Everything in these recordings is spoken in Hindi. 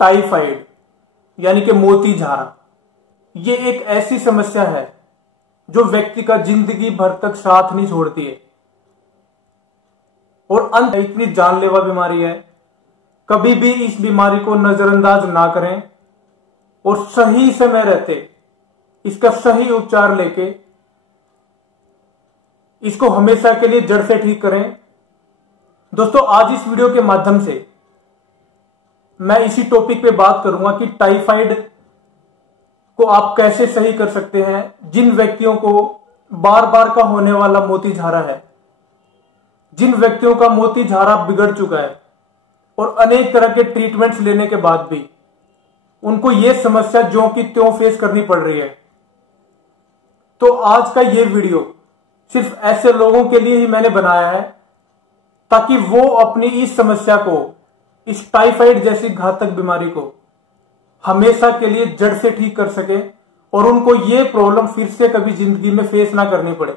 टाइफाइड यानी कि मोती झारा, ये एक ऐसी समस्या है जो व्यक्ति का जिंदगी भर तक साथ नहीं छोड़ती है और अंत इतनी जानलेवा बीमारी है। कभी भी इस बीमारी को नजरअंदाज ना करें और सही समय रहते इसका सही उपचार लेके इसको हमेशा के लिए जड़ से ठीक करें। दोस्तों, आज इस वीडियो के माध्यम से मैं इसी टॉपिक पे बात करूंगा कि टाइफाइड को आप कैसे सही कर सकते हैं। जिन व्यक्तियों को बार बार का होने वाला मोती झारा है, जिन व्यक्तियों का मोती झारा बिगड़ चुका है और अनेक तरह के ट्रीटमेंट्स लेने के बाद भी उनको यह समस्या ज्यों की त्यों फेस करनी पड़ रही है, तो आज का ये वीडियो सिर्फ ऐसे लोगों के लिए ही मैंने बनाया है ताकि वो अपनी इस समस्या को, इस टाइफाइड जैसी घातक बीमारी को हमेशा के लिए जड़ से ठीक कर सके और उनको ये प्रॉब्लम फिर से कभी जिंदगी में फेस ना करनी पड़े।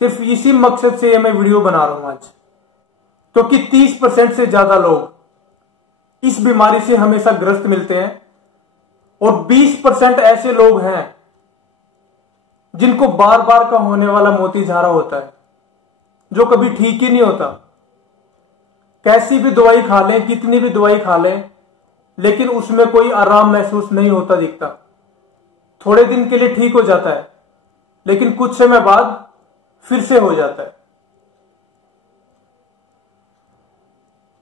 सिर्फ इसी मकसद से ये मैं वीडियो बना रहा हूं आज, क्योंकि 30% से ज्यादा लोग इस बीमारी से हमेशा ग्रस्त मिलते हैं और 20% ऐसे लोग हैं जिनको बार बार का होने वाला मोती झारा होता है जो कभी ठीक ही नहीं होता। कैसी भी दवाई खा लें, कितनी भी दवाई खा लें, लेकिन उसमें कोई आराम महसूस नहीं होता दिखता। थोड़े दिन के लिए ठीक हो जाता है लेकिन कुछ समय बाद फिर से हो जाता है।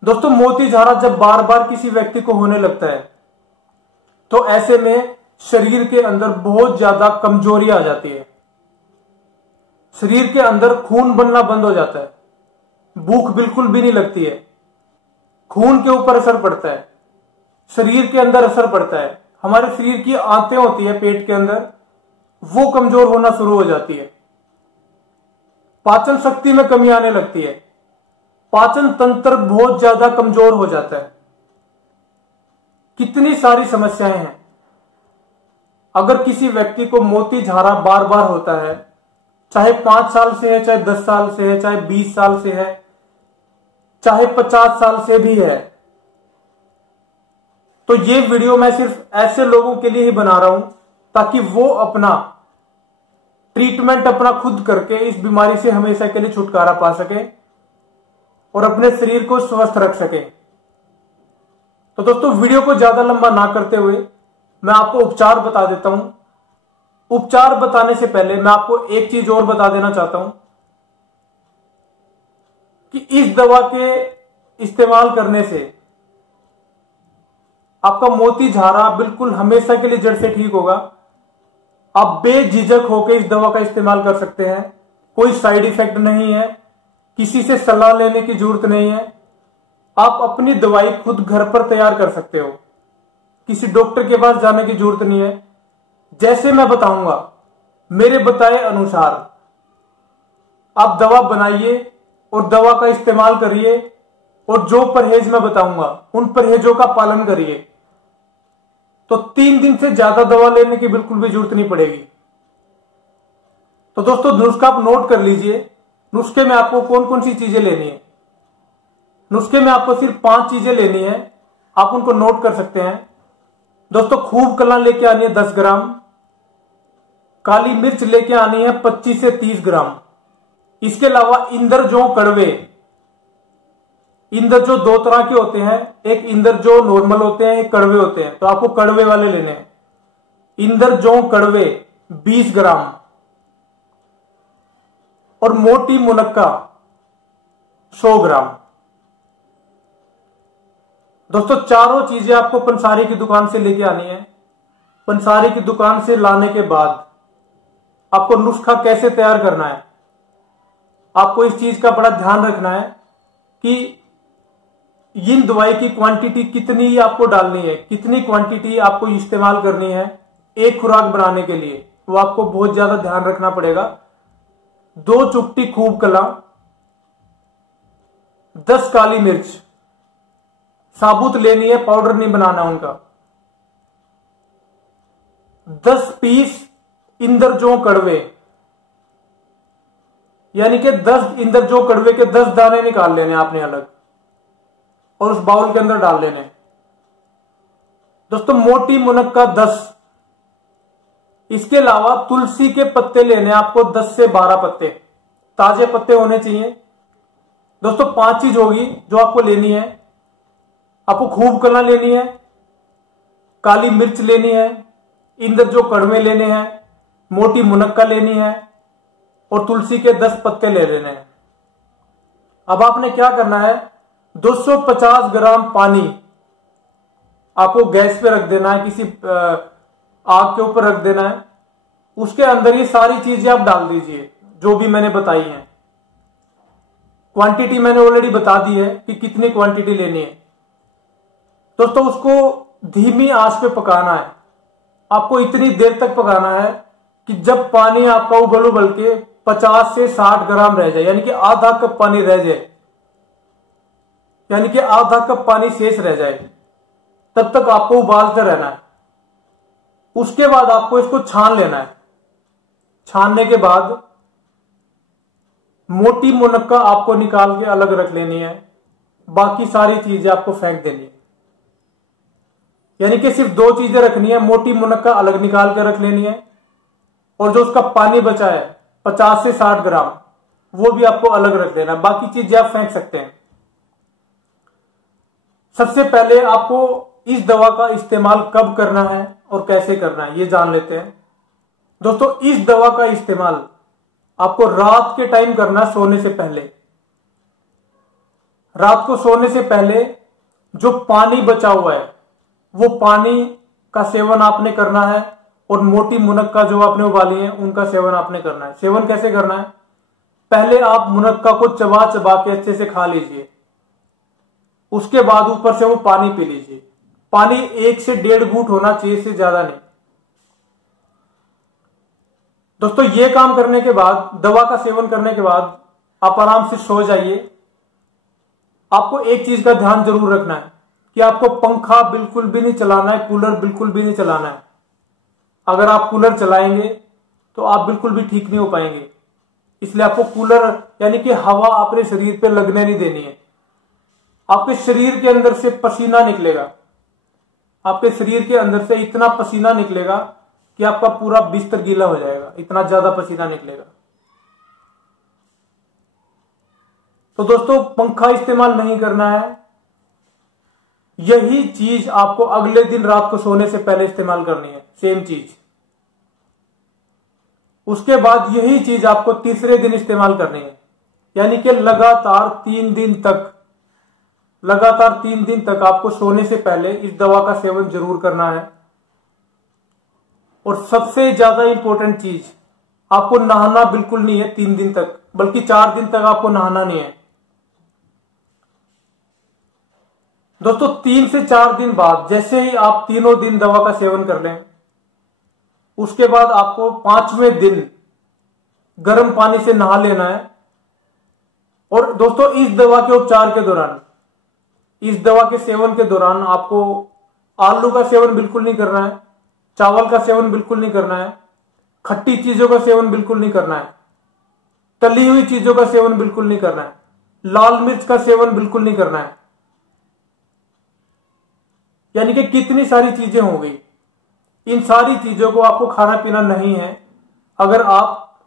दोस्तों, मोती झारा जब बार बार किसी व्यक्ति को होने लगता है तो ऐसे में शरीर के अंदर बहुत ज्यादा कमजोरी आ जाती है। शरीर के अंदर खून बनना बंद हो जाता है, भूख बिल्कुल भी नहीं लगती है, खून के ऊपर असर पड़ता है, शरीर के अंदर असर पड़ता है। हमारे शरीर की आंतें होती है पेट के अंदर, वो कमजोर होना शुरू हो जाती है। पाचन शक्ति में कमी आने लगती है, पाचन तंत्र बहुत ज्यादा कमजोर हो जाता है। कितनी सारी समस्याएं हैं। अगर किसी व्यक्ति को मोती झारा बार बार होता है, चाहे 5 साल से है, चाहे 10 साल से है, चाहे 20 साल से है, चाहे 50 साल से भी है, तो ये वीडियो मैं सिर्फ ऐसे लोगों के लिए ही बना रहा हूं ताकि वो अपना ट्रीटमेंट अपना खुद करके इस बीमारी से हमेशा के लिए छुटकारा पा सके और अपने शरीर को स्वस्थ रख सके। तो दोस्तों, वीडियो को ज्यादा लंबा ना करते हुए मैं आपको उपचार बता देता हूं। उपचार बताने से पहले मैं आपको एक चीज और बता देना चाहता हूं कि इस दवा के इस्तेमाल करने से आपका मोती झारा बिल्कुल हमेशा के लिए जड़ से ठीक होगा। आप बेझिझक होकर इस दवा का इस्तेमाल कर सकते हैं, कोई साइड इफेक्ट नहीं है, किसी से सलाह लेने की जरूरत नहीं है। आप अपनी दवाई खुद घर पर तैयार कर सकते हो, किसी डॉक्टर के पास जाने की जरूरत नहीं है। जैसे मैं बताऊंगा, मेरे बताए अनुसार आप दवा बनाइए और दवा का इस्तेमाल करिए और जो परहेज मैं बताऊंगा उन परहेजों का पालन करिए, तो 3 दिन से ज्यादा दवा लेने की बिल्कुल भी जरूरत नहीं पड़ेगी। तो दोस्तों, नुस्खा आप नोट कर लीजिए। नुस्खे में आपको कौन कौन सी चीजें लेनी है। नुस्खे में आपको सिर्फ 5 चीजें लेनी है, आप उनको नोट कर सकते हैं। दोस्तों, खूब कलां लेके आनी है 10 ग्राम, काली मिर्च लेके आनी है 25 से 30 ग्राम। इसके अलावा इंद्रजौ कड़वे, इंद्रजौ 2 तरह के होते हैं, एक इंद्रजौ नॉर्मल होते हैं, एक कड़वे होते हैं, तो आपको कड़वे वाले लेने हैं। इंद्रजौ कड़वे 20 ग्राम और मोटी मुनक्का 100 ग्राम। दोस्तों, चारों चीजें आपको पंसारी की दुकान से लेके आनी है। पंसारी की दुकान से लाने के बाद आपको नुस्खा कैसे तैयार करना है, आपको इस चीज का बड़ा ध्यान रखना है कि इन दवाई की क्वांटिटी कितनी आपको डालनी है, कितनी क्वांटिटी आपको इस्तेमाल करनी है एक खुराक बनाने के लिए, वो आपको बहुत ज्यादा ध्यान रखना पड़ेगा। 2 चुटकी खूब कला, 10 काली मिर्च साबुत लेनी है, पाउडर नहीं बनाना उनका, 10 पीस इंद्रजौ कड़वे, यानी कि 10 इंद्रजौ कड़वे के 10 दाने निकाल लेने आपने अलग और उस बाउल के अंदर डाल लेने। दोस्तों मोटी मुनक्का 10। इसके अलावा तुलसी के पत्ते लेने आपको 10 से 12 पत्ते, ताजे पत्ते होने चाहिए। दोस्तों 5 चीज होगी जो आपको लेनी है। आपको खूब कला लेनी है, काली मिर्च लेनी है, इंद्रजो कड़वे लेने हैं, मोटी मुनक्का लेनी है और तुलसी के 10 पत्ते ले लेने हैं। अब आपने क्या करना है, 250 ग्राम पानी आपको गैस पे रख देना है, किसी आग के ऊपर रख देना है। उसके अंदर ये सारी चीजें आप डाल दीजिए जो भी मैंने बताई हैं। क्वांटिटी मैंने ऑलरेडी बता दी है कि कितनी क्वांटिटी लेनी है। दोस्तों उसको धीमी आंच पे पकाना है। आपको इतनी देर तक पकाना है कि जब पानी आपका उबल के 50 से 60 ग्राम रह जाए, यानी कि आधा कप पानी रह जाए, यानी कि आधा कप पानी शेष रह जाए, तब तक आपको उबालते रहना है। उसके बाद आपको इसको छान लेना है। छानने के बाद मोटी मुनक्का आपको निकाल के अलग रख लेनी है, बाकी सारी चीजें आपको फेंक देनी है। यानी कि सिर्फ 2 चीजें रखनी है, मोटी मुनक्का अलग निकाल के रख लेनी है और जो उसका पानी बचा है 50 से 60 ग्राम वो भी आपको अलग रख लेना है, बाकी चीजें आप फेंक सकते हैं। सबसे पहले आपको इस दवा का इस्तेमाल कब करना है और कैसे करना है ये जान लेते हैं। दोस्तों इस दवा का इस्तेमाल आपको रात के टाइम करना है, सोने से पहले। रात को सोने से पहले जो पानी बचा हुआ है वो पानी का सेवन आपने करना है और मोटी मुनक्का जो आपने उबाली है उनका सेवन आपने करना है। सेवन कैसे करना है, पहले आप मुनक्का को चबा चबा के अच्छे से खा लीजिए, उसके बाद ऊपर से वो पानी पी लीजिए। पानी 1 से 1.5 घूंट होना चाहिए, इससे ज्यादा नहीं। दोस्तों ये काम करने के बाद, दवा का सेवन करने के बाद आप आराम से सो जाइए। आपको एक चीज का ध्यान जरूर रखना है कि आपको पंखा बिल्कुल भी नहीं चलाना है, कूलर बिल्कुल भी नहीं चलाना है। अगर आप कूलर चलाएंगे तो आप बिल्कुल भी ठीक नहीं हो पाएंगे। इसलिए आपको कूलर यानी कि हवा अपने शरीर पे लगने नहीं देनी है। आपके शरीर के अंदर से पसीना निकलेगा, आपके शरीर के अंदर से इतना पसीना निकलेगा कि आपका पूरा बिस्तर गीला हो जाएगा, इतना ज्यादा पसीना निकलेगा। तो दोस्तों पंखा इस्तेमाल नहीं करना है। यही चीज आपको अगले दिन रात को सोने से पहले इस्तेमाल करनी है, सेम चीज। उसके बाद यही चीज आपको तीसरे दिन इस्तेमाल करनी है, यानी कि लगातार 3 दिन तक आपको सोने से पहले इस दवा का सेवन जरूर करना है। और सबसे ज्यादा इंपॉर्टेंट चीज, आपको नहाना बिल्कुल नहीं है 3 दिन तक, बल्कि 4 दिन तक आपको नहाना नहीं है। दोस्तों 3 से 4 दिन बाद जैसे ही आप तीनों दिन दवा का सेवन कर लें, उसके बाद आपको 5वें दिन गर्म पानी से नहा लेना है। और दोस्तों इस दवा के उपचार के दौरान, इस दवा के सेवन के दौरान आपको आलू का सेवन बिल्कुल नहीं करना है, चावल का सेवन बिल्कुल नहीं करना है, खट्टी चीजों का सेवन बिल्कुल नहीं करना है, तली हुई चीजों का सेवन बिल्कुल नहीं करना है, लाल मिर्च का सेवन बिल्कुल नहीं करना है। यानी कि कितनी सारी चीजें हो गई। इन सारी चीजों को आपको खाना पीना नहीं है अगर आप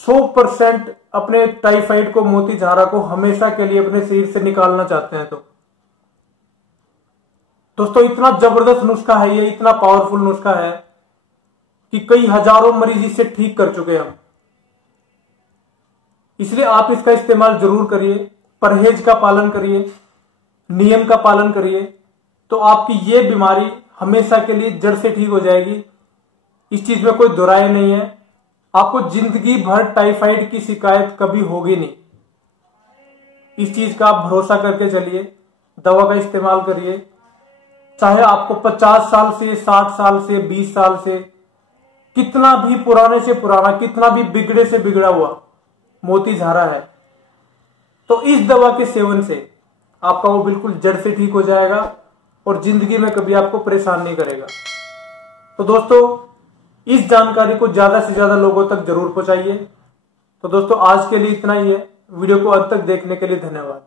100% अपने टाइफाइड को, मोतीझारा को हमेशा के लिए अपने शरीर से निकालना चाहते हैं। तो दोस्तों इतना जबरदस्त नुस्खा है ये, इतना पावरफुल नुस्खा है कि कई हजारों मरीज इससे ठीक कर चुके हैं हम। इसलिए आप इसका इस्तेमाल जरूर करिए, परहेज का पालन करिए, नियम का पालन करिए, तो आपकी ये बीमारी हमेशा के लिए जड़ से ठीक हो जाएगी। इस चीज में कोई दुराय नहीं है। आपको जिंदगी भर टाइफाइड की शिकायत कभी होगी नहीं। इस चीज का आप भरोसा करके चलिए, दवा का इस्तेमाल करिए। चाहे आपको 50 साल से, 60 साल से, 20 साल से, कितना भी पुराने से पुराना, कितना भी बिगड़े से बिगड़ा हुआ मोतीझारा है, तो इस दवा के सेवन से आपका वो बिल्कुल जड़ से ठीक हो जाएगा और जिंदगी में कभी आपको परेशान नहीं करेगा। तो दोस्तों इस जानकारी को ज्यादा से ज्यादा लोगों तक जरूर पहुंचाइए। तो दोस्तों आज के लिए इतना ही है। वीडियो को अंत तक देखने के लिए धन्यवाद।